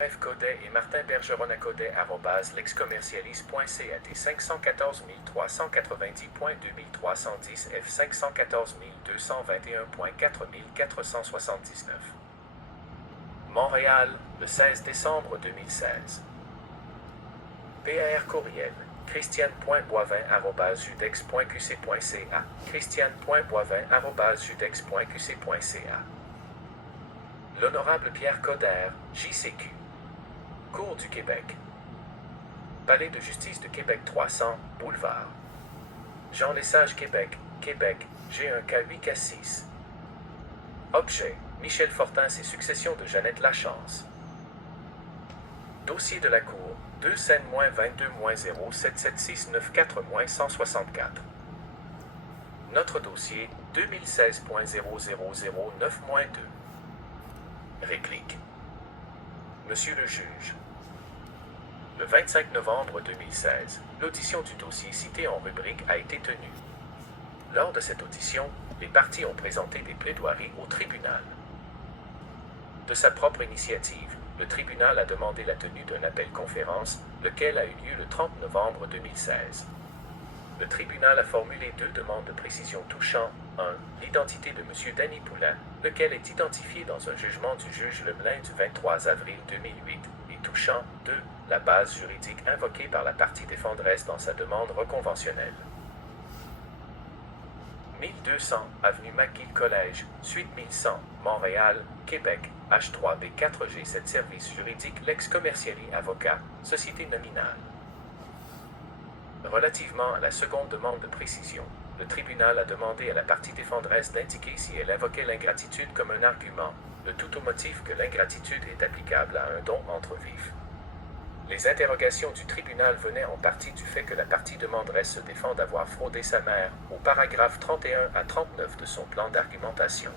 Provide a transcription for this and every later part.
F. Codet et Martin Bergeron à Codet @lexcommercialise.cat 514 390.2310 F 514 221.4479. Montréal, le 16 décembre 2016. PAR courriel christiane.boivin@judex.qc.ca christiane.boivin@judex.qc.ca. L'honorable Pierre Coder, JCQ. Cour du Québec. Palais de justice de Québec 300, Boulevard. Jean Lesage, Québec, Québec, G1K8K6. Objet, Michel Fortin et succession de Jeannette Lachance. Dossier de la Cour, 2 Seine-22-077694-164. Notre dossier, 2016.0009-2. Réplique. Monsieur le juge. Le 25 novembre 2016, l'audition du dossier cité en rubrique a été tenue. Lors de cette audition, les parties ont présenté des plaidoiries au tribunal. De sa propre initiative, le tribunal a demandé la tenue d'un appel-conférence, lequel a eu lieu le 30 novembre 2016. Le tribunal a formulé 2 demandes de précision touchant 1. L'identité de M. Danny Poulin, lequel est identifié dans un jugement du juge Lemelin du 23 avril 2008, et touchant 2. La base juridique invoquée par la partie défenderesse dans sa demande reconventionnelle. 1200 avenue McGill Collège, suite 1100, Montréal, Québec, H3B4G7 Service juridique Lex Commerciali Avocat, Société nominale. Relativement à la seconde demande de précision, le tribunal a demandé à la partie défenderesse d'indiquer si elle invoquait l'ingratitude comme un argument, le tout au motif que l'ingratitude est applicable à un don entre vifs. Les interrogations du tribunal venaient en partie du fait que la partie demanderesse se défend d'avoir fraudé sa mère, au paragraphe 31 à 39 de son plan d'argumentation.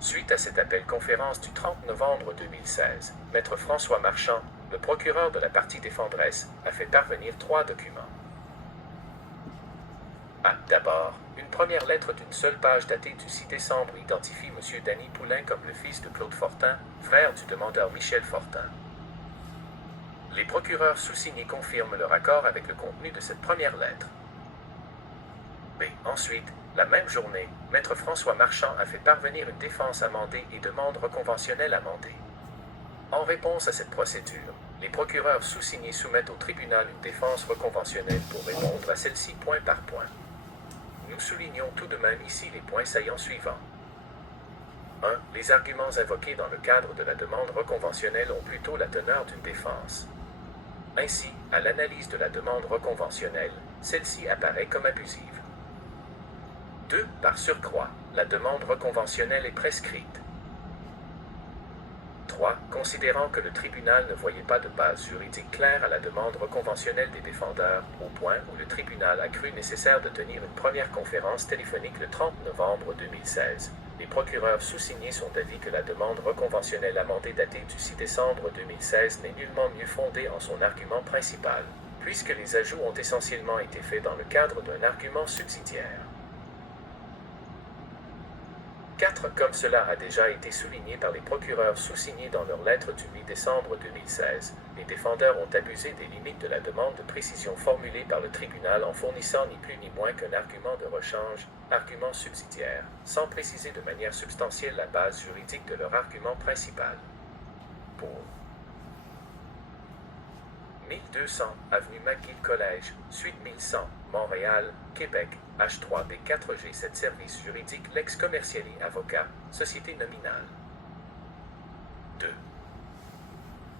Suite à cet appel-conférence du 30 novembre 2016, Maître François Marchand, le procureur de la partie défenderesse, a fait parvenir 3 documents. D'abord, une première lettre d'une seule page datée du 6 décembre identifie M. Danny Poulin comme le fils de Claude Fortin, frère du demandeur Michel Fortin. Les procureurs sous-signés confirment leur accord avec le contenu de cette première lettre. B. Ensuite, la même journée, Maître François Marchand a fait parvenir une défense amendée et demande reconventionnelle amendée. En réponse à cette procédure, les procureurs sous-signés soumettent au tribunal une défense reconventionnelle pour répondre à celle-ci point par point. Nous soulignons tout de même ici les points saillants suivants. 1. Les arguments invoqués dans le cadre de la demande reconventionnelle ont plutôt la teneur d'une défense. Ainsi, à l'analyse de la demande reconventionnelle, celle-ci apparaît comme abusive. 2. Par surcroît, la demande reconventionnelle est prescrite. 3. Considérant que le tribunal ne voyait pas de base juridique claire à la demande reconventionnelle des défendeurs, au point où le tribunal a cru nécessaire de tenir une première conférence téléphonique le 30 novembre 2016, les procureurs sous-signés sont d'avis que la demande reconventionnelle amendée datée du 6 décembre 2016 n'est nullement mieux fondée en son argument principal, puisque les ajouts ont essentiellement été faits dans le cadre d'un argument subsidiaire. 4. Comme cela a déjà été souligné par les procureurs sous-signés dans leur lettre du 8 décembre 2016, les défendeurs ont abusé des limites de la demande de précision formulée par le tribunal en fournissant ni plus ni moins qu'un argument de rechange, argument subsidiaire, sans préciser de manière substantielle la base juridique de leur argument principal. Pour 1200 avenue McGill Collège, suite 1100, Montréal, Québec, H3B4G7 Service juridique Lex Commerciali Avocat, Société nominale. 2.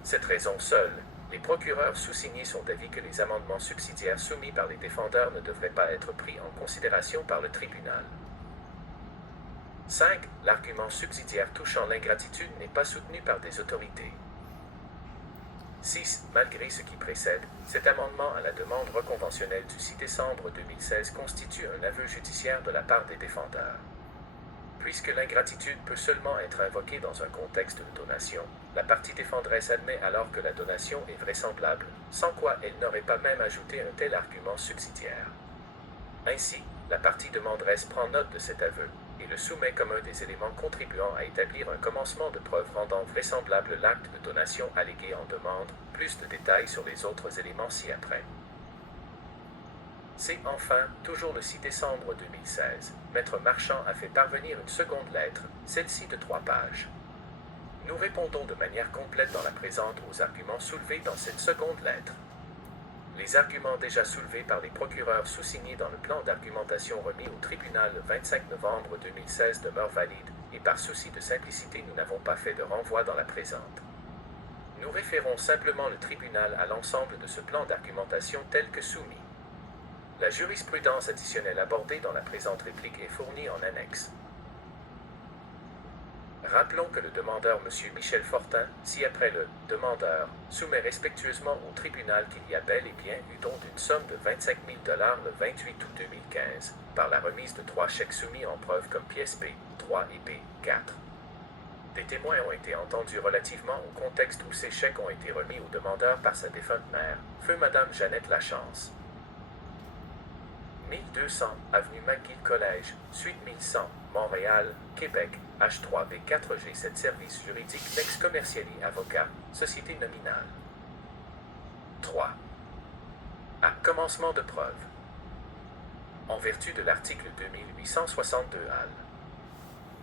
Cette raison seule, les procureurs sous-signés sont d'avis que les amendements subsidiaires soumis par les défendeurs ne devraient pas être pris en considération par le tribunal. 5. L'argument subsidiaire touchant l'ingratitude n'est pas soutenu par des autorités. 6. Malgré ce qui précède, cet amendement à la demande reconventionnelle du 6 décembre 2016 constitue un aveu judiciaire de la part des défendeurs. Puisque l'ingratitude peut seulement être invoquée dans un contexte de donation, la partie défenderesse admet alors que la donation est vraisemblable, sans quoi elle n'aurait pas même ajouté un tel argument subsidiaire. Ainsi, la partie demanderesse prend note de cet aveu, et et le soumet comme un des éléments contribuant à établir un commencement de preuve rendant vraisemblable l'acte de donation allégué en demande. Plus de détails sur les autres éléments ci-après. C'est enfin, toujours le 6 décembre 2016, Maître Marchand a fait parvenir une seconde lettre, celle-ci de 3 pages. Nous répondons de manière complète dans la présente aux arguments soulevés dans cette seconde lettre. Les arguments déjà soulevés par les procureurs sous-signés dans le plan d'argumentation remis au tribunal le 25 novembre 2016 demeurent valides, et par souci de simplicité nous n'avons pas fait de renvoi dans la présente. Nous référons simplement le tribunal à l'ensemble de ce plan d'argumentation tel que soumis. La jurisprudence additionnelle abordée dans la présente réplique est fournie en annexe. Rappelons que le demandeur M. Michel Fortin, ci-après le demandeur, soumet respectueusement au tribunal qu'il y a bel et bien eu don d'une somme de 25 000 $ le 28 août 2015, par la remise de 3 chèques soumis en preuve comme pièces P, 3 et P, 4. Des témoins ont été entendus relativement au contexte où ces chèques ont été remis au demandeur par sa défunte mère, feu Madame Jeannette Lachance. 1200, avenue McGill Collège, suite 1100, Montréal, Québec, H3B4G7 Service juridique Lex Commerciali Avocat, Société nominale. 3. À commencement de preuve. En vertu de l'article 2862 al.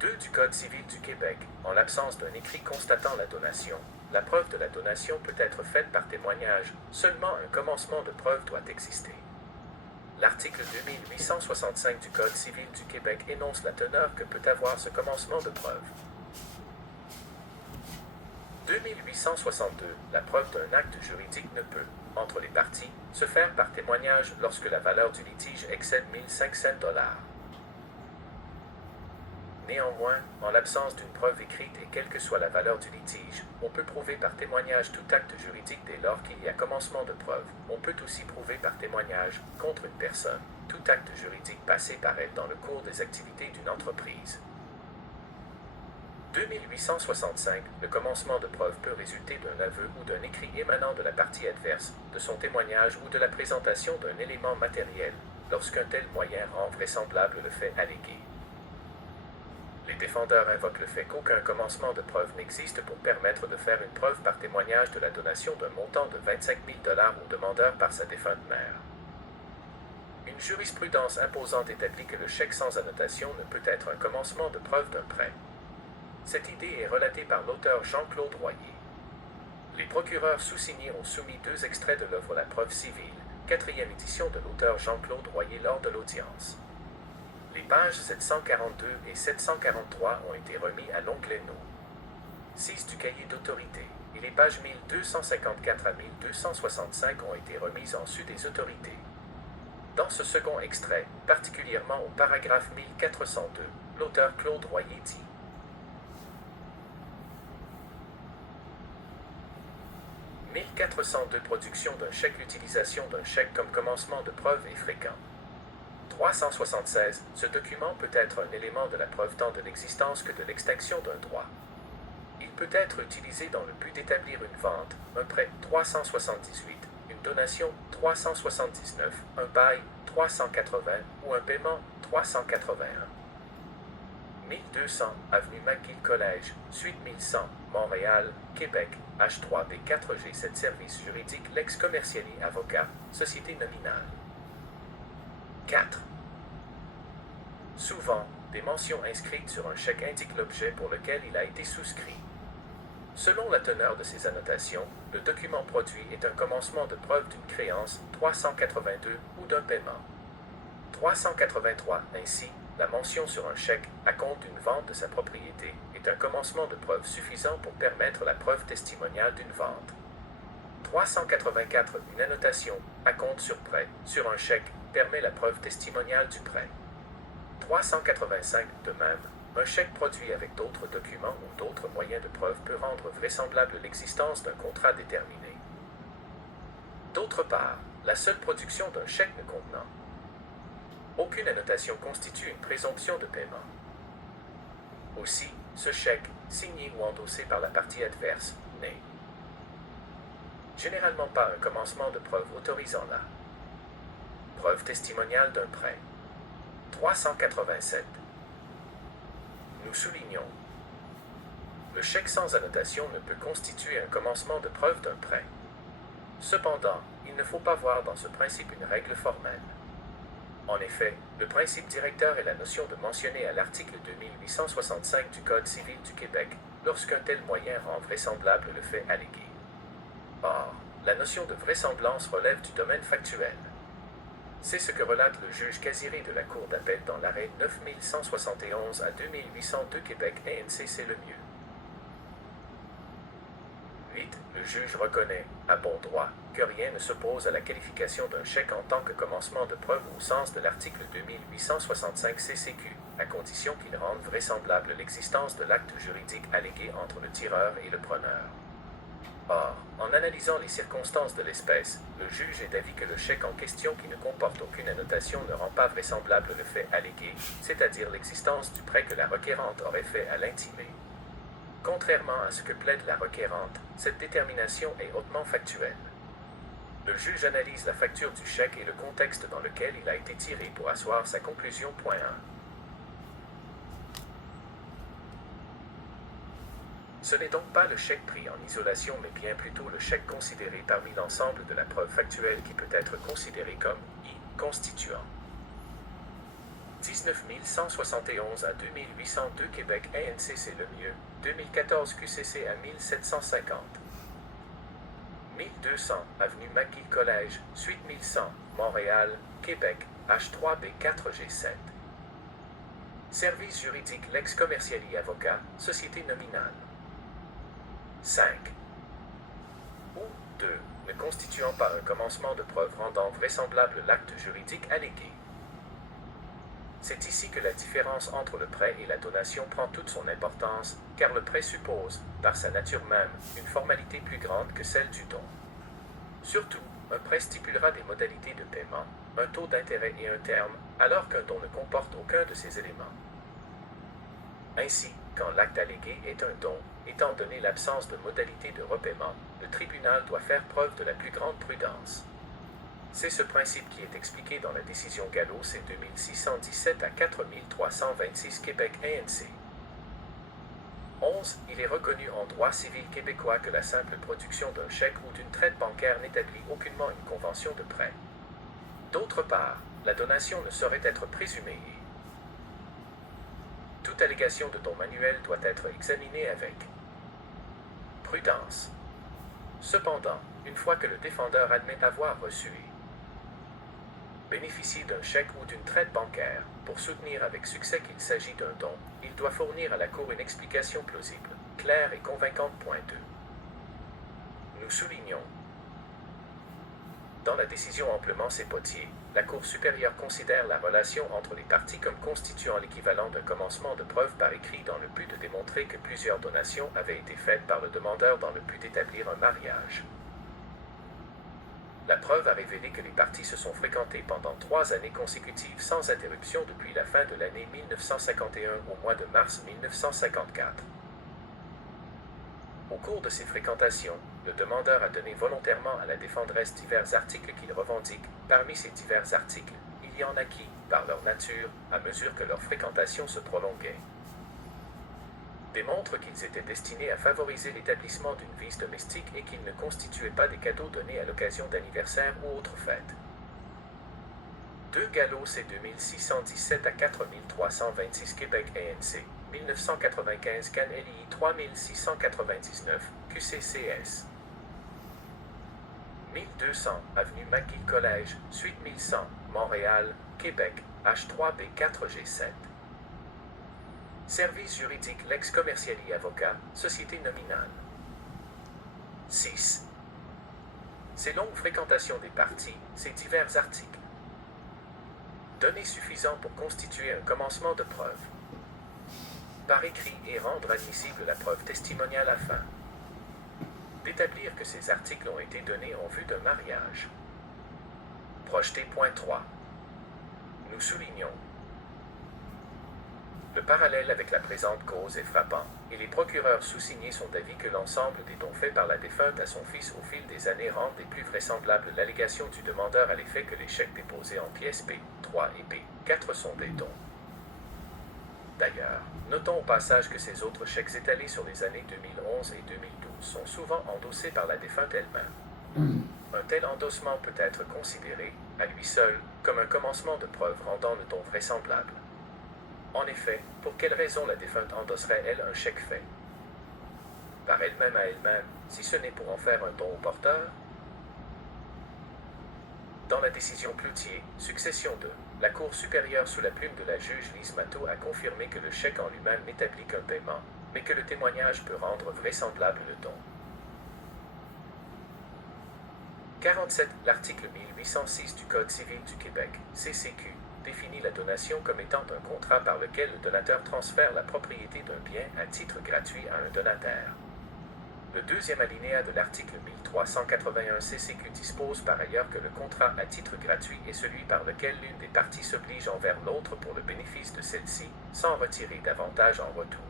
2 du Code civil du Québec, en l'absence d'un écrit constatant la donation, la preuve de la donation peut être faite par témoignage, seulement un commencement de preuve doit exister. L'article 2865 du Code civil du Québec énonce la teneur que peut avoir ce commencement de preuve. 2862. La preuve d'un acte juridique ne peut, entre les parties, se faire par témoignage lorsque la valeur du litige excède 1500 $. Néanmoins, en l'absence d'une preuve écrite et quelle que soit la valeur du litige, on peut prouver par témoignage tout acte juridique dès lors qu'il y a commencement de preuve. On peut aussi prouver par témoignage, contre une personne, tout acte juridique passé par elle dans le cours des activités d'une entreprise. 2865. Le commencement de preuve peut résulter d'un aveu ou d'un écrit émanant de la partie adverse, de son témoignage ou de la présentation d'un élément matériel, lorsqu'un tel moyen rend vraisemblable le fait allégué. Les défendeurs invoquent le fait qu'aucun commencement de preuve n'existe pour permettre de faire une preuve par témoignage de la donation d'un montant de 25 000 $ au demandeur par sa défunte mère. Une jurisprudence imposante établit que le chèque sans annotation ne peut être un commencement de preuve d'un prêt. Cette idée est relatée par l'auteur Jean-Claude Royer. Les procureurs sous-signés ont soumis 2 extraits de l'œuvre La preuve civile, 4e édition de l'auteur Jean-Claude Royer lors de l'audience. Les pages 742 et 743 ont été remis à l'onglet No. 6 du cahier d'autorité, et les pages 1254 à 1265 ont été remises en sus des autorités. Dans ce second extrait, particulièrement au paragraphe 1402, l'auteur Claude Royer dit: 1402 production d'un chèque. L'utilisation d'un chèque comme commencement de preuve est fréquent. 376. Ce document peut être un élément de la preuve tant de l'existence que de l'extinction d'un droit. Il peut être utilisé dans le but d'établir une vente, un prêt 378, une donation 379, un bail 380 ou un paiement 381. 1200, avenue McGill Collège, suite 1100, Montréal, Québec, H3B4G7 Service juridique Lex Commerciali Avocat, Société nominale. 4. Souvent, des mentions inscrites sur un chèque indiquent l'objet pour lequel il a été souscrit. Selon la teneur de ces annotations, le document produit est un commencement de preuve d'une créance 382 ou d'un paiement. 383. Ainsi, la mention sur un chèque, à compte d'une vente de sa propriété, est un commencement de preuve suffisant pour permettre la preuve testimoniale d'une vente. 384. Une annotation, à compte sur prêt, sur un chèque, permet la preuve testimoniale du prêt. 385. De même, un chèque produit avec d'autres documents ou d'autres moyens de preuve peut rendre vraisemblable l'existence d'un contrat déterminé. D'autre part, la seule production d'un chèque ne contenant aucune annotation constitue une présomption de paiement. Aussi, ce chèque, signé ou endossé par la partie adverse, n'est généralement pas un commencement de preuve autorisant la preuve testimoniale d'un prêt. 387. Nous soulignons. Le chèque sans annotation ne peut constituer un commencement de preuve d'un prêt. Cependant, il ne faut pas voir dans ce principe une règle formelle. En effet, le principe directeur est la notion de mentionner à l'article 2865 du Code civil du Québec, lorsqu'un tel moyen rend vraisemblable le fait allégué. Or, la notion de vraisemblance relève du domaine factuel. C'est ce que relate le juge Casiré de la Cour d'appel dans l'arrêt 9171 à 2802 Québec ANC, c'est le mieux. 8. Le juge reconnaît, à bon droit, que rien ne s'oppose à la qualification d'un chèque en tant que commencement de preuve au sens de l'article 2865 CCQ, à condition qu'il rende vraisemblable l'existence de l'acte juridique allégué entre le tireur et le preneur. Or, en analysant les circonstances de l'espèce, le juge est d'avis que le chèque en question qui ne comporte aucune annotation ne rend pas vraisemblable le fait allégué, c'est-à-dire l'existence du prêt que la requérante aurait fait à l'intimé. Contrairement à ce que plaide la requérante, cette détermination est hautement factuelle. Le juge analyse la facture du chèque et le contexte dans lequel il a été tiré pour asseoir sa conclusion. Point 1. Ce n'est donc pas le chèque pris en isolation mais bien plutôt le chèque considéré parmi l'ensemble de la preuve factuelle qui peut être considéré comme constituant. 19 171 à 2802 Québec ANC, c'est le mieux. 2014 QCC à 1750. 1200 avenue McGill Collège, suite 1100, Montréal, Québec, H3B4G7. Service juridique Lex Commerciali Avocat, Société nominale. 5. Ou 2. Ne constituant pas un commencement de preuve rendant vraisemblable l'acte juridique allégué. C'est ici que la différence entre le prêt et la donation prend toute son importance, car le prêt suppose, par sa nature même, une formalité plus grande que celle du don. Surtout, un prêt stipulera des modalités de paiement, un taux d'intérêt et un terme, alors qu'un don ne comporte aucun de ces éléments. Ainsi, quand l'acte allégué est un don, étant donné l'absence de modalité de repaiement, le tribunal doit faire preuve de la plus grande prudence. C'est ce principe qui est expliqué dans la décision Gallo C2617 à 4326 Québec ANC. 11. Il est reconnu en droit civil québécois que la simple production d'un chèque ou d'une traite bancaire n'établit aucunement une convention de prêt. D'autre part, la donation ne saurait être présumée et toute allégation de don manuel doit être examinée avec prudence. Cependant, une fois que le défendeur admet avoir reçu et bénéficier d'un chèque ou d'une traite bancaire, pour soutenir avec succès qu'il s'agit d'un don, il doit fournir à la Cour une explication plausible, claire et convaincante. Point 2. Nous soulignons. Dans la décision amplement Potier, la Cour supérieure considère la relation entre les parties comme constituant l'équivalent d'un commencement de preuve par écrit dans le but de démontrer que plusieurs donations avaient été faites par le demandeur dans le but d'établir un mariage. La preuve a révélé que les parties se sont fréquentées pendant 3 années consécutives sans interruption depuis la fin de l'année 1951 au mois de mars 1954. Au cours de ces fréquentations, le demandeur a donné volontairement à la défendresse divers articles qu'il revendique. Parmi ces divers articles, il y en a qui, par leur nature, à mesure que leur fréquentation se prolonguait, démontrent qu'ils étaient destinés à favoriser l'établissement d'une vie domestique et qu'ils ne constituaient pas des cadeaux donnés à l'occasion d'anniversaires ou autres fêtes. 2 Gallo C2617 à 4326 Québec ANC, 1995 Can LI 3699, QCCS. 1200 avenue McGill Collège, suite 1100, Montréal, Québec, H3B4G7. Service juridique Lex Commerciali Avocat, Société nominale. 6. Ces longues fréquentations des parties, ces divers articles. Données suffisantes pour constituer un commencement de preuve. Par écrit et rendre admissible la preuve testimoniale afin d'établir que ces articles ont été donnés en vue d'un mariage. Projeté. Point 3. Nous soulignons. Le parallèle avec la présente cause est frappant, et les procureurs sous-signés sont d'avis que l'ensemble des dons faits par la défunte à son fils au fil des années rendent des plus vraisemblables l'allégation du demandeur à l'effet que les chèques déposés en pièces P3 et P4 sont des dons. D'ailleurs, notons au passage que ces autres chèques étalés sur les années 2011 et 2012 sont souvent endossés par la défunte elle-même. Un tel endossement peut être considéré, à lui seul, comme un commencement de preuve rendant le don vraisemblable. En effet, pour quelle raison la défunte endosserait-elle un chèque fait par elle-même à elle-même, si ce n'est pour en faire un don au porteur? Dans la décision Cloutier, succession 2, la Cour supérieure sous la plume de la juge Lise Matteau a confirmé que le chèque en lui-même n'établit qu'un paiement, mais que le témoignage peut rendre vraisemblable le don. 47. L'article 1806 du Code civil du Québec, CCQ, définit la donation comme étant un contrat par lequel le donateur transfère la propriété d'un bien à titre gratuit à un donataire. Le deuxième alinéa de l'article 1381 CCQ dispose par ailleurs que le contrat à titre gratuit est celui par lequel l'une des parties s'oblige envers l'autre pour le bénéfice de celle-ci, sans retirer d'avantage en retour.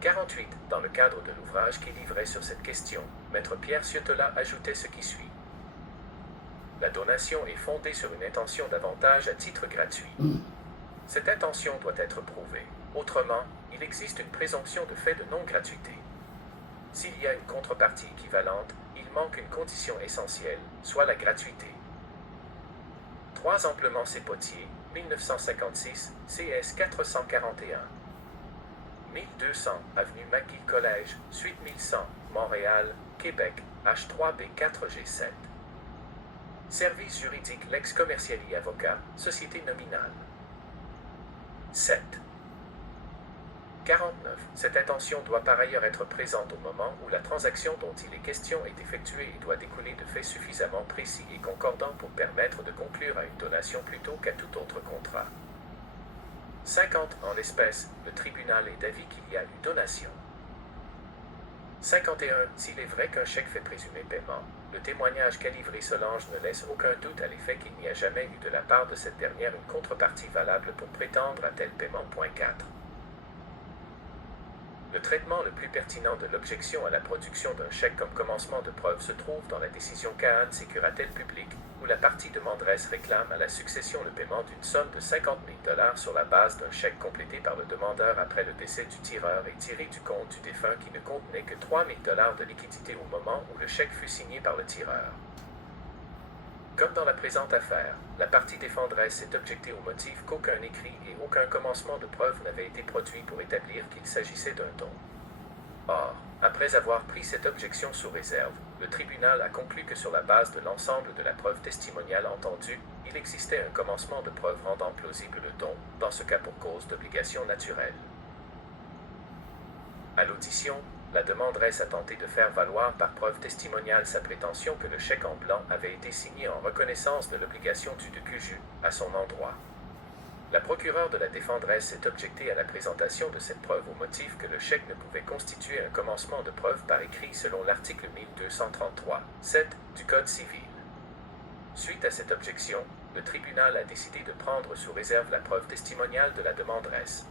48. Dans le cadre de l'ouvrage qui livrait sur cette question, Maître Pierre Ciotola ajoutait ce qui suit. La donation est fondée sur une intention d'avantage à titre gratuit. Cette intention doit être prouvée. Autrement, il existe une présomption de fait de non-gratuité. S'il y a une contrepartie équivalente, il manque une condition essentielle, soit la gratuité. 3 Amplement Potier, 1956, CS 441. 1200, avenue McGill Collège, suite 1100, Montréal, Québec, H3B4G7. Service juridique Lex Commerciali Avocat, Société nominale. 7. 49. Cette intention doit par ailleurs être présente au moment où la transaction dont il est question est effectuée et doit découler de faits suffisamment précis et concordants pour permettre de conclure à une donation plutôt qu'à tout autre contrat. 50. En l'espèce, le tribunal est d'avis qu'il y a eu donation. 51. S'il est vrai qu'un chèque fait présumer paiement, le témoignage qu'a livré Solange ne laisse aucun doute à l'effet qu'il n'y a jamais eu de la part de cette dernière une contrepartie valable pour prétendre à tel paiement. 4. Le traitement le plus pertinent de l'objection à la production d'un chèque comme commencement de preuve se trouve dans la décision Cahan Sécuratelle Publique, où la partie demanderesse réclame à la succession le paiement d'une somme de 50 000 $ sur la base d'un chèque complété par le demandeur après le décès du tireur et tiré du compte du défunt qui ne contenait que 3 000 $ de liquidité au moment où le chèque fut signé par le tireur. Comme dans la présente affaire, la partie défenderesse s'est objectée au motif qu'aucun écrit et aucun commencement de preuve n'avait été produit pour établir qu'il s'agissait d'un don. Or, après avoir pris cette objection sous réserve, le tribunal a conclu que sur la base de l'ensemble de la preuve testimoniale entendue, il existait un commencement de preuve rendant plausible le don, dans ce cas pour cause d'obligation naturelle. À l'audition, la demanderesse a tenté de faire valoir par preuve testimoniale sa prétention que le chèque en blanc avait été signé en reconnaissance de l'obligation due de Cuju, à son endroit. La procureure de la défenderesse s'est objectée à la présentation de cette preuve au motif que le chèque ne pouvait constituer un commencement de preuve par écrit selon l'article 1233-7 du Code civil. Suite à cette objection, le tribunal a décidé de prendre sous réserve la preuve testimoniale de la demanderesse.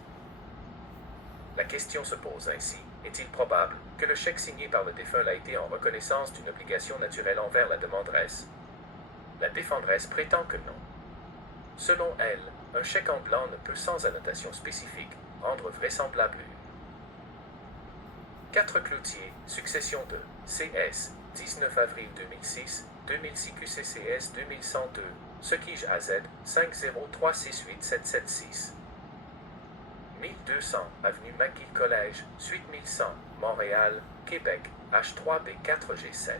La question se pose ainsi, est-il probable que le chèque signé par le défunt l'a été en reconnaissance d'une obligation naturelle envers la demanderesse? La défenderesse prétend que non. Selon elle, un chèque en blanc ne peut sans annotation spécifique rendre vraisemblable une. 4 Cloutier, succession 2, CS, 19 avril 2006, 2006 QCCS 2102, Sequige AZ, 503687776. 1200, avenue McGill Collège, suite 1100, Montréal, Québec, H3B4G7.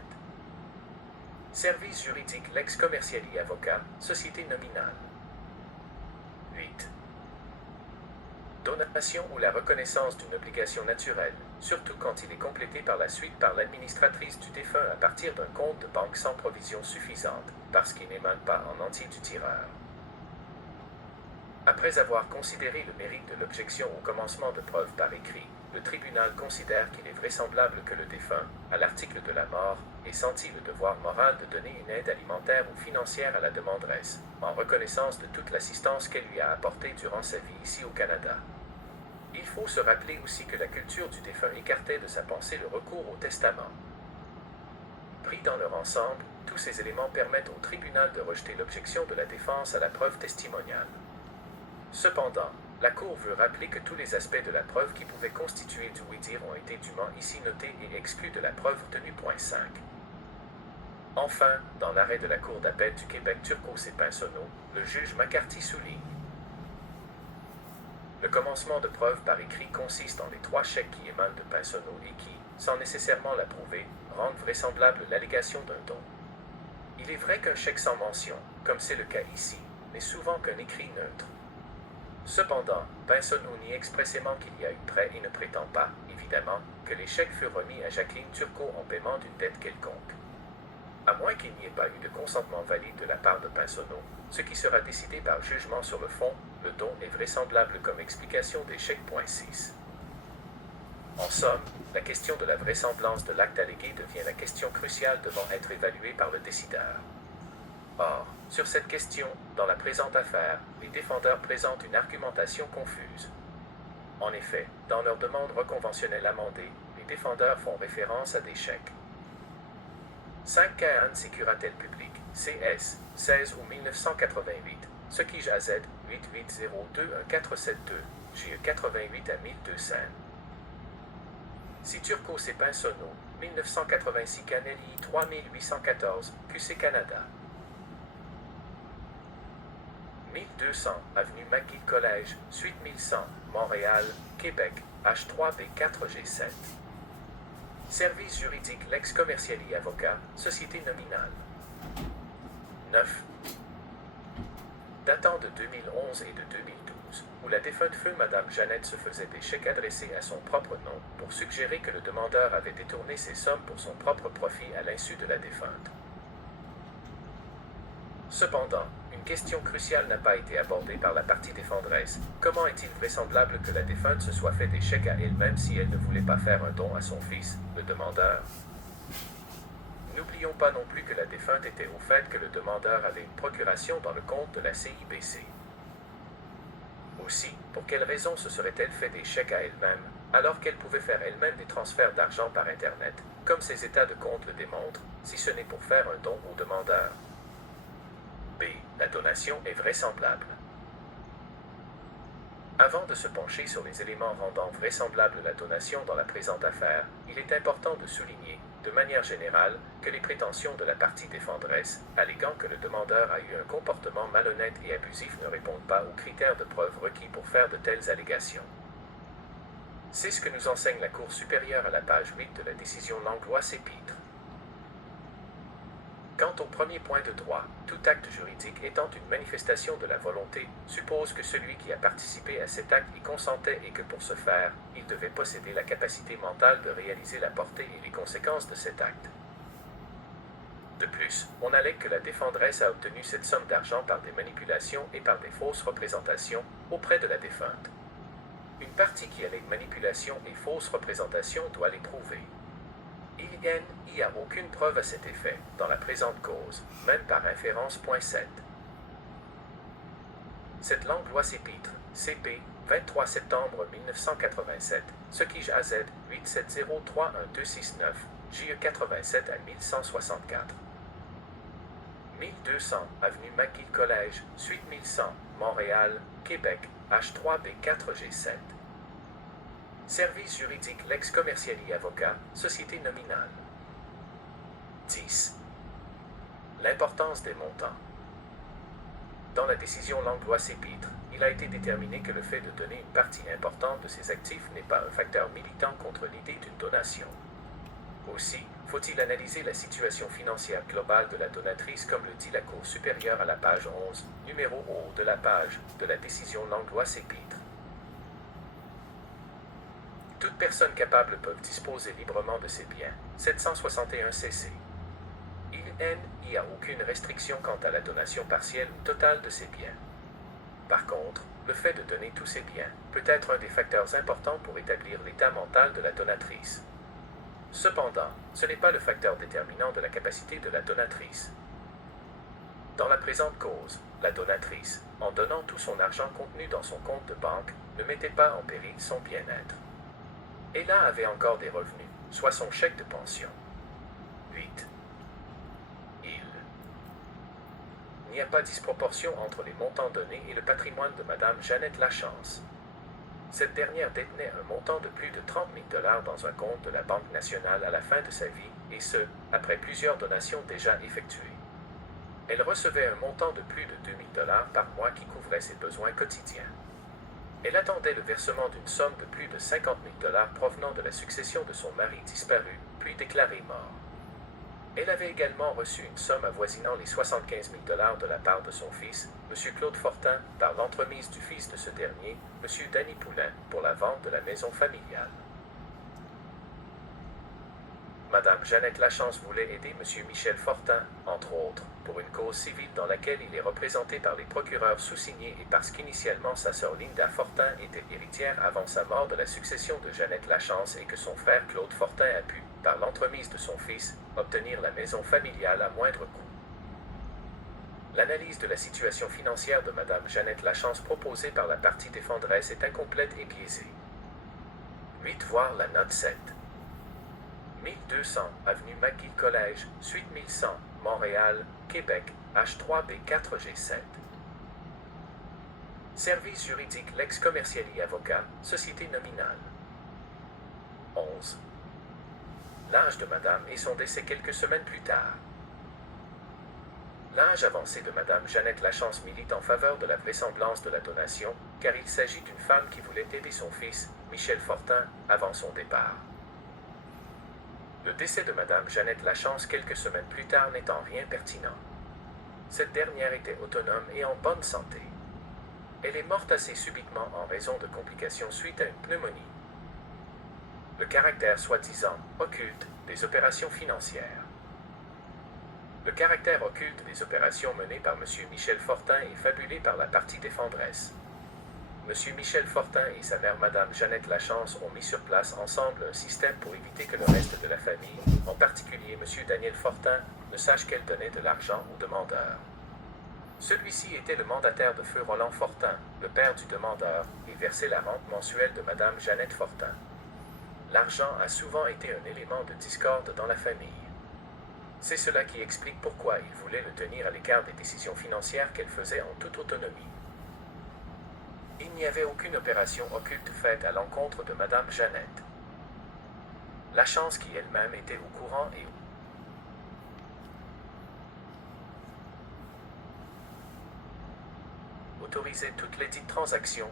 Service juridique Lex Commerciali Avocat, Société nominale. 8. Donation ou la reconnaissance d'une obligation naturelle, surtout quand il est complété par la suite par l'administratrice du défunt à partir d'un compte de banque sans provision suffisante, parce qu'il n'émane pas en entier du tireur. Après avoir considéré le mérite de l'objection au commencement de preuve par écrit, le tribunal considère qu'il est vraisemblable que le défunt, à l'article de la mort, ait senti le devoir moral de donner une aide alimentaire ou financière à la demanderesse, en reconnaissance de toute l'assistance qu'elle lui a apportée durant sa vie ici au Canada. Il faut se rappeler aussi que la culture du défunt écartait de sa pensée le recours au testament. Pris dans leur ensemble, tous ces éléments permettent au tribunal de rejeter l'objection de la défense à la preuve testimoniale. Cependant, La Cour veut rappeler que tous les aspects de la preuve qui pouvaient constituer du oui-dire ont été dûment ici notés et exclus de la preuve retenue. Point 5. Enfin, dans l'arrêt de la Cour d'appel du Québec Turcos et Pinsonneau, le juge McCarthy souligne: le commencement de preuve par écrit consiste dans les 3 chèques qui émanent de Pinsonneau et qui, sans nécessairement l'approuver, rendent vraisemblable l'allégation d'un don. Il est vrai qu'un chèque sans mention, comme c'est le cas ici, n'est souvent qu'un écrit neutre. Cependant, Pinsonneau nie expressément qu'il y a eu prêt et ne prétend pas, évidemment, que les chèques furent remis à Jacqueline Turcot en paiement d'une dette quelconque. À moins qu'il n'y ait pas eu de consentement valide de la part de Pinsonneau, ce qui sera décidé par jugement sur le fond, le don est vraisemblable comme explication des chèques. Point 6. En somme, la question de la vraisemblance de l'acte allégué devient la question cruciale devant être évaluée par le décideur. Or, sur cette question, dans la présente affaire, les défendeurs présentent une argumentation confuse. En effet, dans leur demande reconventionnelle amendée, les défendeurs font référence à des chèques. 5 Cairn Sécuratel Public, CS, 16 août 1988, ce qui JAZ 88021472, JE 88 à 1200. Si Turcos et Pinsonneau, 1986 Canelli 3814, QC Canada. 1200, avenue McGill Collège, suite 1100, Montréal, Québec, H3B4G7. Service juridique Lex Commerciali Avocat, Société nominale. 9. Datant de 2011 et de 2012, où la défunte feu Madame Jeannette se faisait des chèques adressés à son propre nom pour suggérer que le demandeur avait détourné ces sommes pour son propre profit à l'insu de la défunte. Cependant, une question cruciale n'a pas été abordée par la partie défenderesse. Comment est-il vraisemblable que la défunte se soit fait des chèques à elle-même si elle ne voulait pas faire un don à son fils, le demandeur? N'oublions pas non plus que la défunte était au fait que le demandeur avait une procuration dans le compte de la CIBC. Aussi, pour quelle raison se serait-elle fait des chèques à elle-même, alors qu'elle pouvait faire elle-même des transferts d'argent par Internet, comme ses états de compte le démontrent, si ce n'est pour faire un don au demandeur? B. La donation est vraisemblable. Avant de se pencher sur les éléments rendant vraisemblable la donation dans la présente affaire, il est important de souligner, de manière générale, que les prétentions de la partie défenderesse, alléguant que le demandeur a eu un comportement malhonnête et abusif, ne répondent pas aux critères de preuve requis pour faire de telles allégations. C'est ce que nous enseigne la Cour supérieure à la page 8 de la décision Langlois-Sépitre. Quant au premier point de droit, tout acte juridique étant une manifestation de la volonté, suppose que celui qui a participé à cet acte y consentait et que pour ce faire, il devait posséder la capacité mentale de réaliser la portée et les conséquences de cet acte. De plus, on allègue que la défenderesse a obtenu cette somme d'argent par des manipulations et par des fausses représentations auprès de la défunte. Une partie qui allègue manipulation et fausses représentations doit les prouver. Il n'y a aucune preuve à cet effet, dans la présente cause, même par inférence. Point 7. Cette Langlois-Sépitre, CP, 23 septembre 1987, ce qui JAZ 870311269, JE 87 à 1164. 1200, avenue McGill Collège, suite 1100, Montréal, Québec, H3B4G7. Service juridique Lex Commerciali Avocat, Société nominale. 10. L'importance des montants. Dans la décision Langlois-Sépitre, il a été déterminé que le fait de donner une partie importante de ses actifs n'est pas un facteur militant contre l'idée d'une donation. Aussi, faut-il analyser la situation financière globale de la donatrice comme le dit la Cour supérieure à la page 11, numéro O de la page, de la décision Langlois-Sépitre. Toute personne capable peut disposer librement de ses biens. 761 CC. Il n'y a aucune restriction quant à la donation partielle ou totale de ses biens. Par contre, le fait de donner tous ses biens peut être un des facteurs importants pour établir l'état mental de la donatrice. Cependant, ce n'est pas le facteur déterminant de la capacité de la donatrice. Dans la présente cause, la donatrice, en donnant tout son argent contenu dans son compte de banque, ne mettait pas en péril son bien-être. Ella avait encore des revenus, soit son chèque de pension. 8. Il n'y a pas disproportion entre les montants donnés et le patrimoine de Madame Jeannette Lachance. Cette dernière détenait un montant de plus de 30 000 $ dans un compte de la Banque nationale à la fin de sa vie, et ce, après plusieurs donations déjà effectuées. Elle recevait un montant de plus de 2 000 $ par mois qui couvrait ses besoins quotidiens. Elle attendait le versement d'une somme de plus de 50 000 $ provenant de la succession de son mari disparu, puis déclaré mort. Elle avait également reçu une somme avoisinant les 75 000 $ de la part de son fils, M. Claude Fortin, par l'entremise du fils de ce dernier, M. Danny Poulain, pour la vente de la maison familiale. Madame Jeannette Lachance voulait aider M. Michel Fortin, entre autres, pour une cause civile dans laquelle il est représenté par les procureurs sous-signés et parce qu'initialement sa sœur Linda Fortin était héritière avant sa mort de la succession de Jeannette Lachance et que son frère Claude Fortin a pu, par l'entremise de son fils, obtenir la maison familiale à moindre coût. L'analyse de la situation financière de Madame Jeannette Lachance proposée par la partie défenderesse est incomplète et biaisée. 8 voir la note 7. 1200 avenue McGill Collège, suite 1100, Montréal, Québec, H3B4G7. Service juridique Lex Commerciali Avocat, Société nominale. 11. L'âge de Madame et son décès quelques semaines plus tard. L'âge avancé de Madame Jeannette Lachance milite en faveur de la vraisemblance de la donation, car il s'agit d'une femme qui voulait aider son fils, Michel Fortin, avant son départ. Le décès de Madame Jeannette Lachance quelques semaines plus tard n'est en rien pertinent. Cette dernière était autonome et en bonne santé. Elle est morte assez subitement en raison de complications suite à une pneumonie. Le caractère soi-disant occulte des opérations financières. Le caractère occulte des opérations menées par M. Michel Fortin est fabulé par la partie défenderesse. M. Michel Fortin et sa mère Madame Jeannette Lachance ont mis sur place ensemble un système pour éviter que le reste de la famille, en particulier M. Daniel Fortin, ne sache qu'elle donnait de l'argent au demandeur. Celui-ci était le mandataire de feu Roland Fortin, le père du demandeur, et versait la rente mensuelle de Madame Jeannette Fortin. L'argent a souvent été un élément de discorde dans la famille. C'est cela qui explique pourquoi il voulait le tenir à l'écart des décisions financières qu'elle faisait en toute autonomie. Il n'y avait aucune opération occulte faite à l'encontre de Madame Jeannette. Lachance qui elle-même était au courant et autorisait toutes les dites transactions,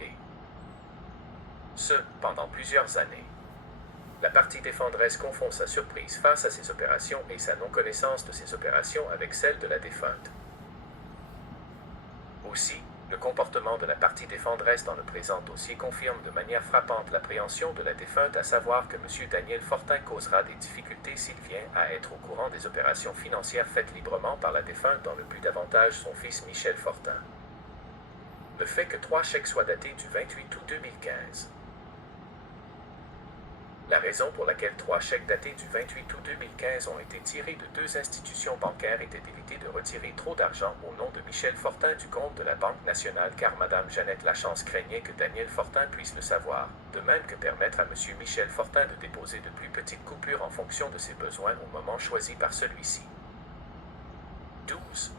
et ce, pendant plusieurs années. La partie défenderesse confond sa surprise face à ces opérations et sa non-connaissance de ces opérations avec celle de la défunte. Aussi, le comportement de la partie défenderesse dans le présent dossier confirme de manière frappante l'appréhension de la défunte, à savoir que M. Daniel Fortin causera des difficultés s'il vient à être au courant des opérations financières faites librement par la défunte dans le but d'avantage son fils Michel Fortin. Le fait que 3 chèques soient datés du 28 août 2015. La raison pour laquelle 3 chèques datés du 28 août 2015 ont été tirés de 2 institutions bancaires était d'éviter de retirer trop d'argent au nom de Michel Fortin du compte de la Banque nationale, car Madame Jeannette Lachance craignait que Daniel Fortin puisse le savoir, de même que permettre à M. Michel Fortin de déposer de plus petites coupures en fonction de ses besoins au moment choisi par celui-ci. 12.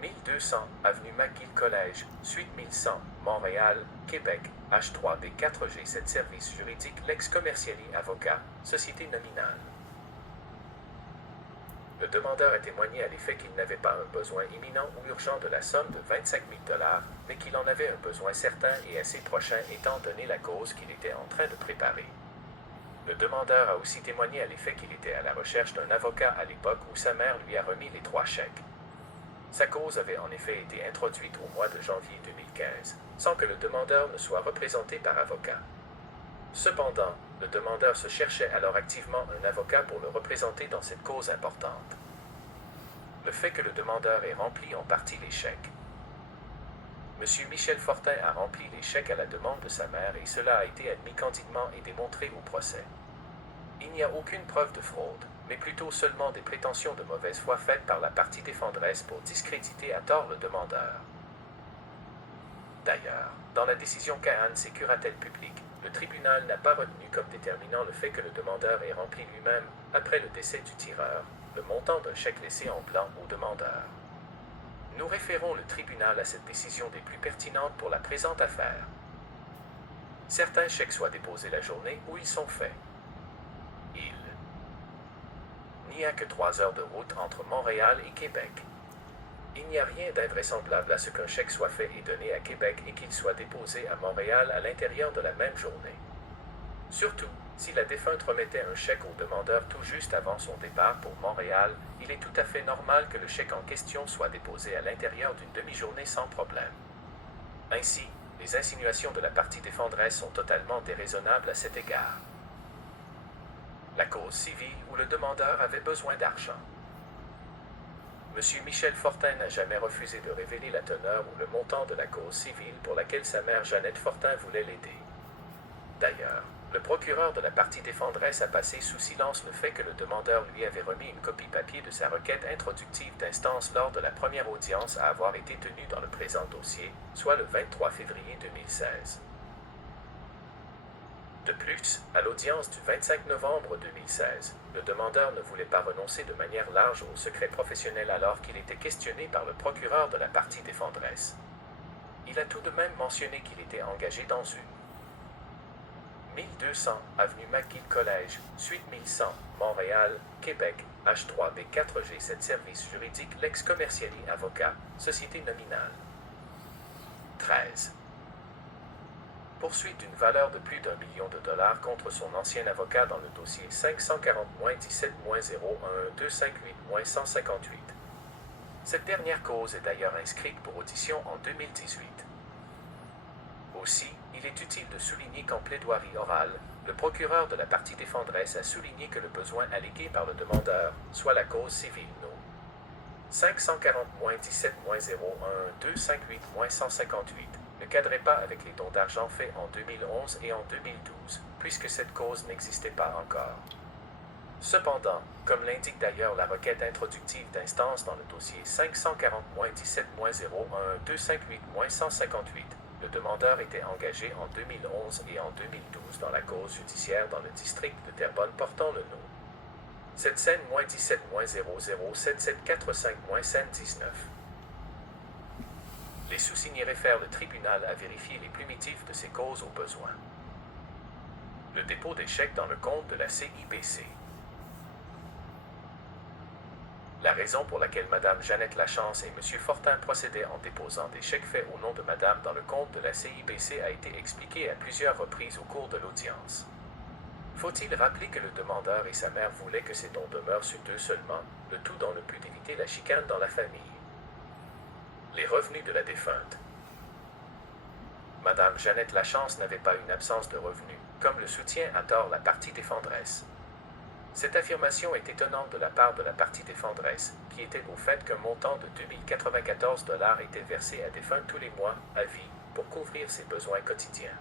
1200 avenue McGill Collège, suite 1100, Montréal, Québec, H3B4G7. Service juridique Lex Commerciali Avocat, Société nominale. Le demandeur a témoigné à l'effet qu'il n'avait pas un besoin imminent ou urgent de la somme de 25 000 $, mais qu'il en avait un besoin certain et assez prochain étant donné la cause qu'il était en train de préparer. Le demandeur a aussi témoigné à l'effet qu'il était à la recherche d'un avocat à l'époque où sa mère lui a remis les 3 chèques. Sa cause avait en effet été introduite au mois de janvier 2015, sans que le demandeur ne soit représenté par avocat. Cependant, le demandeur se cherchait alors activement un avocat pour le représenter dans cette cause importante. Le fait que le demandeur ait rempli en partie les chèques. M. Michel Fortin a rempli les chèques à la demande de sa mère et cela a été admis candidement et démontré au procès. Il n'y a aucune preuve de fraude, mais plutôt seulement des prétentions de mauvaise foi faites par la partie défenderesse pour discréditer à tort le demandeur. D'ailleurs, dans la décision Cahan et Curatelle publique, le tribunal n'a pas retenu comme déterminant le fait que le demandeur ait rempli lui-même, après le décès du tireur, le montant d'un chèque laissé en blanc au demandeur. Nous référons le tribunal à cette décision des plus pertinentes pour la présente affaire. Certains chèques soient déposés la journée où ils sont faits. Il n'y a que 3 heures de route entre Montréal et Québec. Il n'y a rien d'invraisemblable à ce qu'un chèque soit fait et donné à Québec et qu'il soit déposé à Montréal à l'intérieur de la même journée. Surtout, si la défunte remettait un chèque au demandeur tout juste avant son départ pour Montréal, il est tout à fait normal que le chèque en question soit déposé à l'intérieur d'une demi-journée sans problème. Ainsi, les insinuations de la partie défenderesse sont totalement déraisonnables à cet égard. La cause civile où le demandeur avait besoin d'argent. M. Michel Fortin n'a jamais refusé de révéler la teneur ou le montant de la cause civile pour laquelle sa mère Jeannette Fortin voulait l'aider. D'ailleurs, le procureur de la partie défenderesse a passé sous silence le fait que le demandeur lui avait remis une copie papier de sa requête introductive d'instance lors de la première audience à avoir été tenue dans le présent dossier, soit le 23 février 2016. De plus, à l'audience du 25 novembre 2016, le demandeur ne voulait pas renoncer de manière large au secret professionnel alors qu'il était questionné par le procureur de la partie défenderesse. Il a tout de même mentionné qu'il était engagé dans une 1200 avenue McGill Collège, suite 1100, Montréal, Québec, H3B4G7 Service juridique Lex Commerciali Avocat, Société nominale. 13. Poursuite d'une valeur de plus d'1 million de dollars contre son ancien avocat dans le dossier 540-17-011-258-158. Cette dernière cause est d'ailleurs inscrite pour audition en 2018. Aussi, il est utile de souligner qu'en plaidoirie orale, le procureur de la partie défenderesse a souligné que le besoin allégué par le demandeur, soit la cause civile No. 540-17-011-258-158, ne cadrait pas avec les dons d'argent faits en 2011 et en 2012, puisque cette cause n'existait pas encore. Cependant, comme l'indique d'ailleurs la requête introductive d'instance dans le dossier 540-17-011-258-158, le demandeur était engagé en 2011 et en 2012 dans la cause judiciaire dans le district de Terrebonne portant le nom 7-17-007745-19. Les sous-signés réfèrent le tribunal à vérifier les plumitifs de ces causes au besoin. Le dépôt des chèques dans le compte de la CIBC. La raison pour laquelle Mme Jeannette Lachance et M. Fortin procédaient en déposant des chèques faits au nom de Madame dans le compte de la CIBC a été expliquée à plusieurs reprises au cours de l'audience. Faut-il rappeler que le demandeur et sa mère voulaient que ces dons demeurent sur eux seulement, le tout dans le but d'éviter la chicane dans la famille. Les revenus de la défunte. Madame Jeannette Lachance n'avait pas une absence de revenus, comme le soutient à tort la partie défenderesse. Cette affirmation est étonnante de la part de la partie défenderesse, qui était au fait qu'un montant de 2094 $ était versé à défunt tous les mois, à vie, pour couvrir ses besoins quotidiens.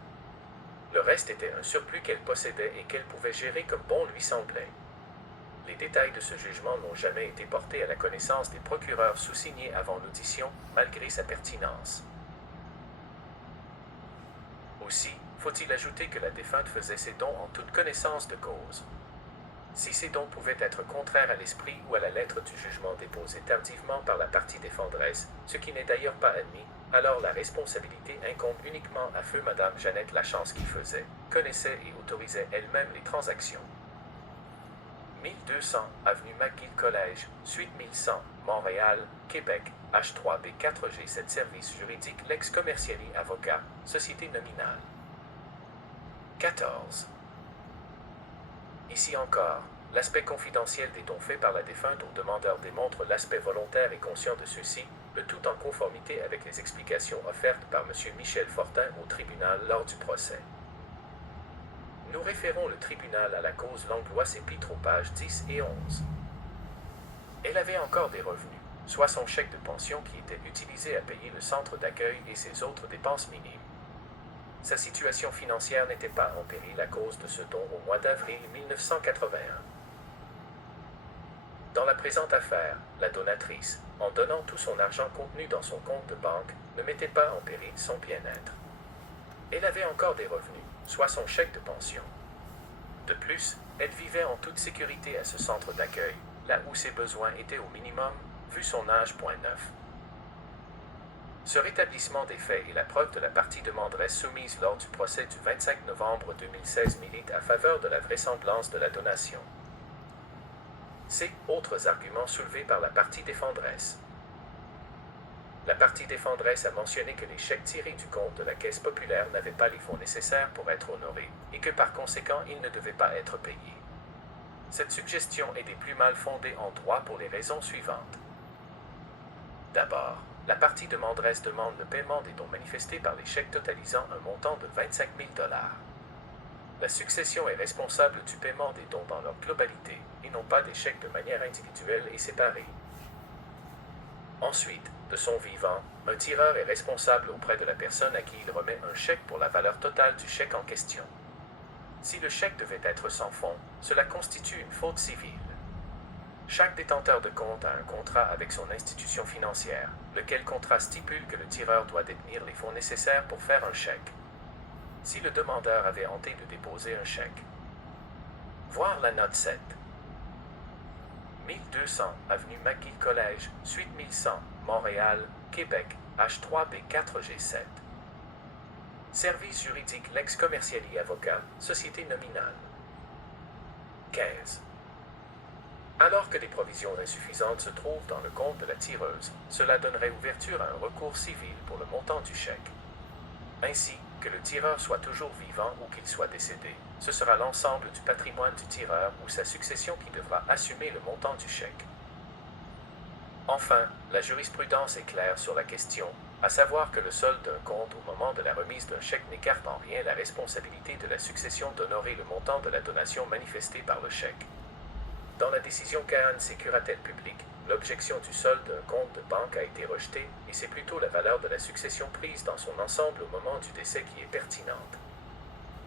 Le reste était un surplus qu'elle possédait et qu'elle pouvait gérer comme bon lui semblait. Les détails de ce jugement n'ont jamais été portés à la connaissance des procureurs sous-signés avant l'audition, malgré sa pertinence. Aussi, faut-il ajouter que la défunte faisait ses dons en toute connaissance de cause. Si ces dons pouvaient être contraires à l'esprit ou à la lettre du jugement déposé tardivement par la partie défenderesse, ce qui n'est d'ailleurs pas admis, alors la responsabilité incombe uniquement à feu Madame Jeannette Lachance qui faisait, connaissait et autorisait elle-même les transactions. 1200 avenue McGill Collège, suite 1100, Montréal, Québec, H3B4G7 Service juridique Lex Commerciali Avocat, Société nominale. 14. Ici encore, l'aspect confidentiel des dons faits par la défunte au demandeur démontre l'aspect volontaire et conscient de ceux-ci, le tout en conformité avec les explications offertes par M. Michel Fortin au tribunal lors du procès. Nous référons le tribunal à la cause Langlois-Épître aux pages 10 et 11. Elle avait encore des revenus, soit son chèque de pension qui était utilisé à payer le centre d'accueil et ses autres dépenses minimes. Sa situation financière n'était pas en péril à cause de ce don au mois d'avril 1981. Dans la présente affaire, la donatrice, en donnant tout son argent contenu dans son compte de banque, ne mettait pas en péril son bien-être. Elle avait encore des revenus, soit son chèque de pension. De plus, elle vivait en toute sécurité à ce centre d'accueil, là où ses besoins étaient au minimum, vu son âge. 9. Ce rétablissement des faits et la preuve de la partie demanderesse soumise lors du procès du 25 novembre 2016 milite à faveur de la vraisemblance de la donation. C. Autres arguments soulevés par la partie défenderesse. La partie défenderesse a mentionné que les chèques tirés du compte de la Caisse populaire n'avaient pas les fonds nécessaires pour être honorés et que par conséquent ils ne devaient pas être payés. Cette suggestion est des plus mal fondée en droit pour les raisons suivantes. D'abord, la partie demanderesse demande le paiement des dons manifestés par les chèques totalisant un montant de 25 000 $. La succession est responsable du paiement des dons dans leur globalité et non pas des chèques de manière individuelle et séparée. Ensuite, de son vivant, un tireur est responsable auprès de la personne à qui il remet un chèque pour la valeur totale du chèque en question. Si le chèque devait être sans fonds, cela constitue une faute civile. Chaque détenteur de compte a un contrat avec son institution financière, lequel contrat stipule que le tireur doit détenir les fonds nécessaires pour faire un chèque. Si le demandeur avait hanté de déposer un chèque. Voir la note 7. 1200 avenue McGill Collège, suite 1100, Montréal, Québec, H3B4G7. Service juridique Lex Commerciali Avocat, Société nominale. 15. Alors que des provisions insuffisantes se trouvent dans le compte de la tireuse, cela donnerait ouverture à un recours civil pour le montant du chèque. Ainsi, que le tireur soit toujours vivant ou qu'il soit décédé, ce sera l'ensemble du patrimoine du tireur ou sa succession qui devra assumer le montant du chèque. Enfin, la jurisprudence est claire sur la question, à savoir que le solde d'un compte au moment de la remise d'un chèque n'écarte en rien la responsabilité de la succession d'honorer le montant de la donation manifestée par le chèque. Dans la décision Cahan C. Curatelle publique, l'objection du solde d'un compte de banque a été rejetée et c'est plutôt la valeur de la succession prise dans son ensemble au moment du décès qui est pertinente.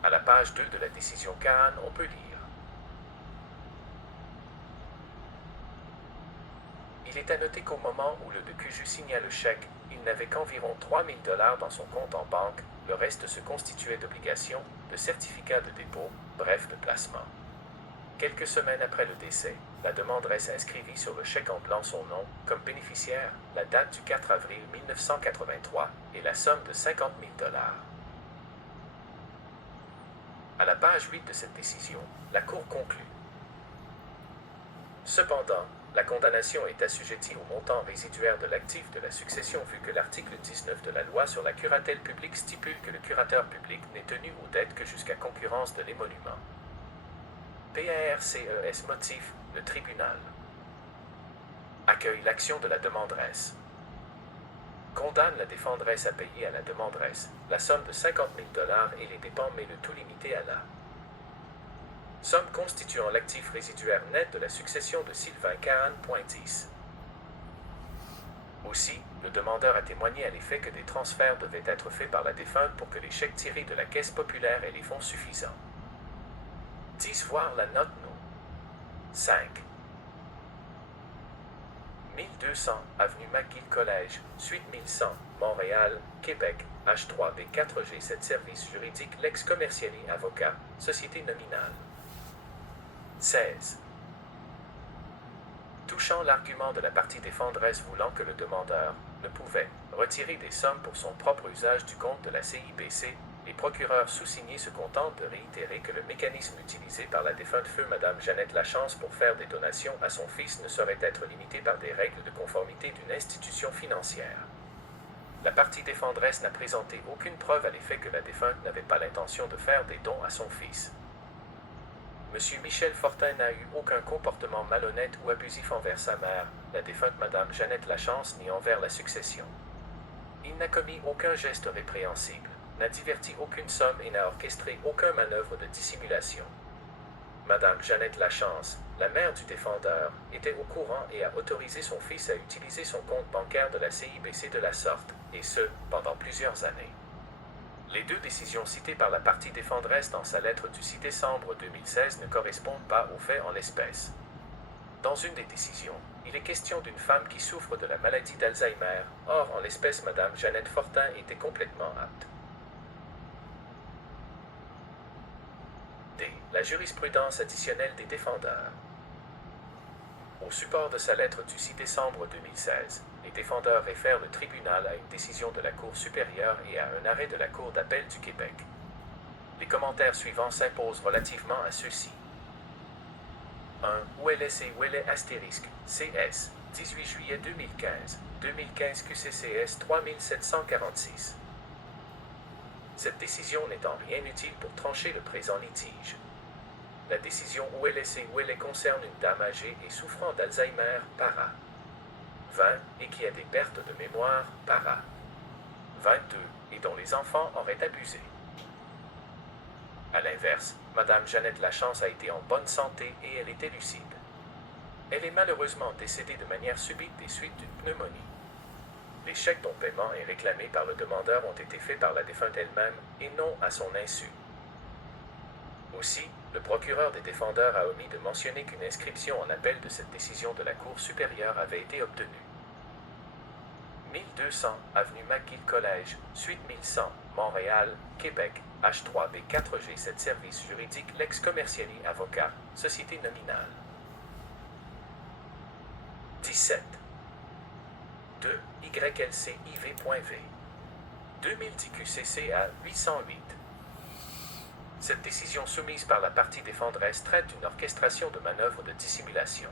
À la page 2 de la décision Cahan, on peut lire. Il est à noter qu'au moment où le DQJ signa le chèque, il n'avait qu'environ 3 000 $ dans son compte en banque, le reste se constituait d'obligations, de certificats de dépôt, bref de placement. Quelques semaines après le décès, la demanderesse inscrivit sur le chèque en blanc son nom comme bénéficiaire, la date du 4 avril 1983 et la somme de 50 000 $. À la page 8 de cette décision, la Cour conclut. Cependant, la condamnation est assujettie au montant résiduaire de l'actif de la succession vu que l'article 19 de la loi sur la curatelle publique stipule que le curateur public n'est tenu aux dettes que jusqu'à concurrence de l'émolument. PARCES motif, le tribunal. Accueille l'action de la demanderesse. Condamne la défenderesse à payer à la demanderesse la somme de 50 000 $ et les dépens mais le tout limité à la somme constituant l'actif résiduaire net de la succession de Sylvain Cahan. 10. Aussi, le demandeur a témoigné à l'effet que des transferts devaient être faits par la défunte pour que les chèques tirés de la caisse populaire aient les fonds suffisants. 10. Voir la note No. 5. 1200 avenue McGill Collège, suite 1100, Montréal, Québec, H3B4G7 Service juridique Lex Commerciali Avocat, Société nominale. 16. Touchant l'argument de la partie défenderesse voulant que le demandeur ne pouvait retirer des sommes pour son propre usage du compte de la CIBC, les procureurs sous-signés se contentent de réitérer que le mécanisme utilisé par la défunte feu Madame Jeannette Lachance pour faire des donations à son fils ne saurait être limité par des règles de conformité d'une institution financière. La partie défenderesse n'a présenté aucune preuve à l'effet que la défunte n'avait pas l'intention de faire des dons à son fils. M. Michel Fortin n'a eu aucun comportement malhonnête ou abusif envers sa mère, la défunte Madame Jeannette Lachance, ni envers la succession. Il n'a commis aucun geste répréhensible, n'a diverti aucune somme et n'a orchestré aucun manœuvre de dissimulation. Madame Jeannette Lachance, la mère du défendeur, était au courant et a autorisé son fils à utiliser son compte bancaire de la CIBC de la sorte, et ce, pendant plusieurs années. Les deux décisions citées par la partie défenderesse dans sa lettre du 6 décembre 2016 ne correspondent pas aux faits en l'espèce. Dans une des décisions, il est question d'une femme qui souffre de la maladie d'Alzheimer, or en l'espèce Madame Jeannette Fortin était complètement apte. D. La jurisprudence additionnelle des défendeurs. Au support de sa lettre du 6 décembre 2016, les défendeurs réfèrent le tribunal à une décision de la Cour supérieure et à un arrêt de la Cour d'appel du Québec. Les commentaires suivants s'imposent relativement à ceux-ci. 1. OLSC Ouellet astérisque CS 18 juillet 2015 2015 QCCS 3746. Cette décision n'est en rien utile pour trancher le présent litige. La décision OLSC Ouellet concerne une dame âgée et souffrant d'Alzheimer, para 20, et qui a des pertes de mémoire, para 22, et dont les enfants auraient abusé. À l'inverse, Madame Jeannette Lachance a été en bonne santé et elle était lucide. Elle est malheureusement décédée de manière subite des suites d'une pneumonie. Les chèques dont paiement est réclamé par le demandeur ont été faits par la défunte elle-même et non à son insu. Aussi, le procureur des défendeurs a omis de mentionner qu'une inscription en appel de cette décision de la Cour supérieure avait été obtenue. 1200 avenue McGill Collège, suite 1100, Montréal, Québec, H3B4G7 Service juridique Lex Commerciali Avocat, Société nominale. 17. 2. YLCIV.V. 2010 QCCA 808. Cette décision soumise par la partie défenderesse traite d'une orchestration de manœuvres de dissimulation.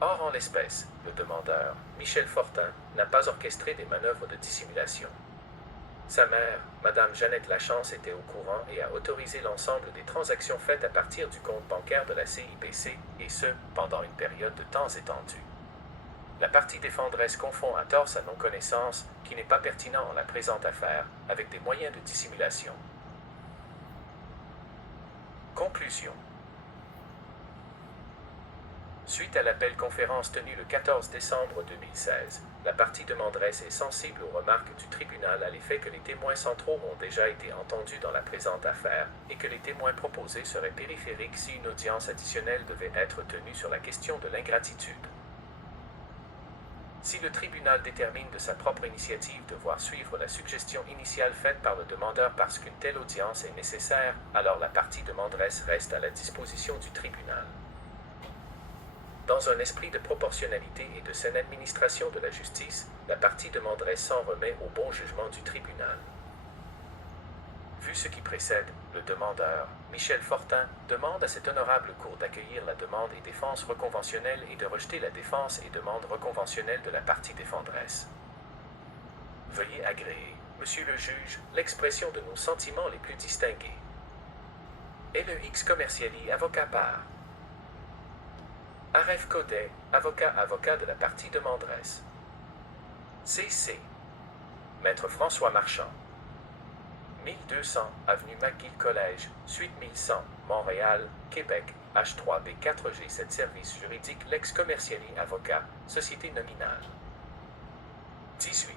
Or, en l'espèce, le demandeur, Michel Fortin, n'a pas orchestré des manœuvres de dissimulation. Sa mère, Madame Jeannette Lachance, était au courant et a autorisé l'ensemble des transactions faites à partir du compte bancaire de la CIPC, et ce, pendant une période de temps étendue. La partie défenderesse confond à tort sa non-connaissance, qui n'est pas pertinent en la présente affaire, avec des moyens de dissimulation. Conclusion. Suite à l'appel conférence tenue le 14 décembre 2016, la partie demanderesse est sensible aux remarques du tribunal à l'effet que les témoins centraux ont déjà été entendus dans la présente affaire et que les témoins proposés seraient périphériques si une audience additionnelle devait être tenue sur la question de l'ingratitude. Si le tribunal détermine de sa propre initiative devoir suivre la suggestion initiale faite par le demandeur parce qu'une telle audience est nécessaire, alors la partie demanderesse reste à la disposition du tribunal. Dans un esprit de proportionnalité et de saine administration de la justice, la partie demanderesse s'en remet au bon jugement du tribunal. Vu ce qui précède, le demandeur, Michel Fortin, demande à cette honorable Cour d'accueillir la demande et défense reconventionnelle et de rejeter la défense et demande reconventionnelle de la partie défenderesse. Veuillez agréer, Monsieur le juge, l'expression de nos sentiments les plus distingués. LEX Commerciali, avocat par Aref Codet, avocat de la partie demanderesse. CC. Maître François Marchand. 1200 avenue McGill Collège, suite 1100, Montréal, Québec, H3B4G7 Service juridique Lex Commerciali Avocat, Société nominale. 18.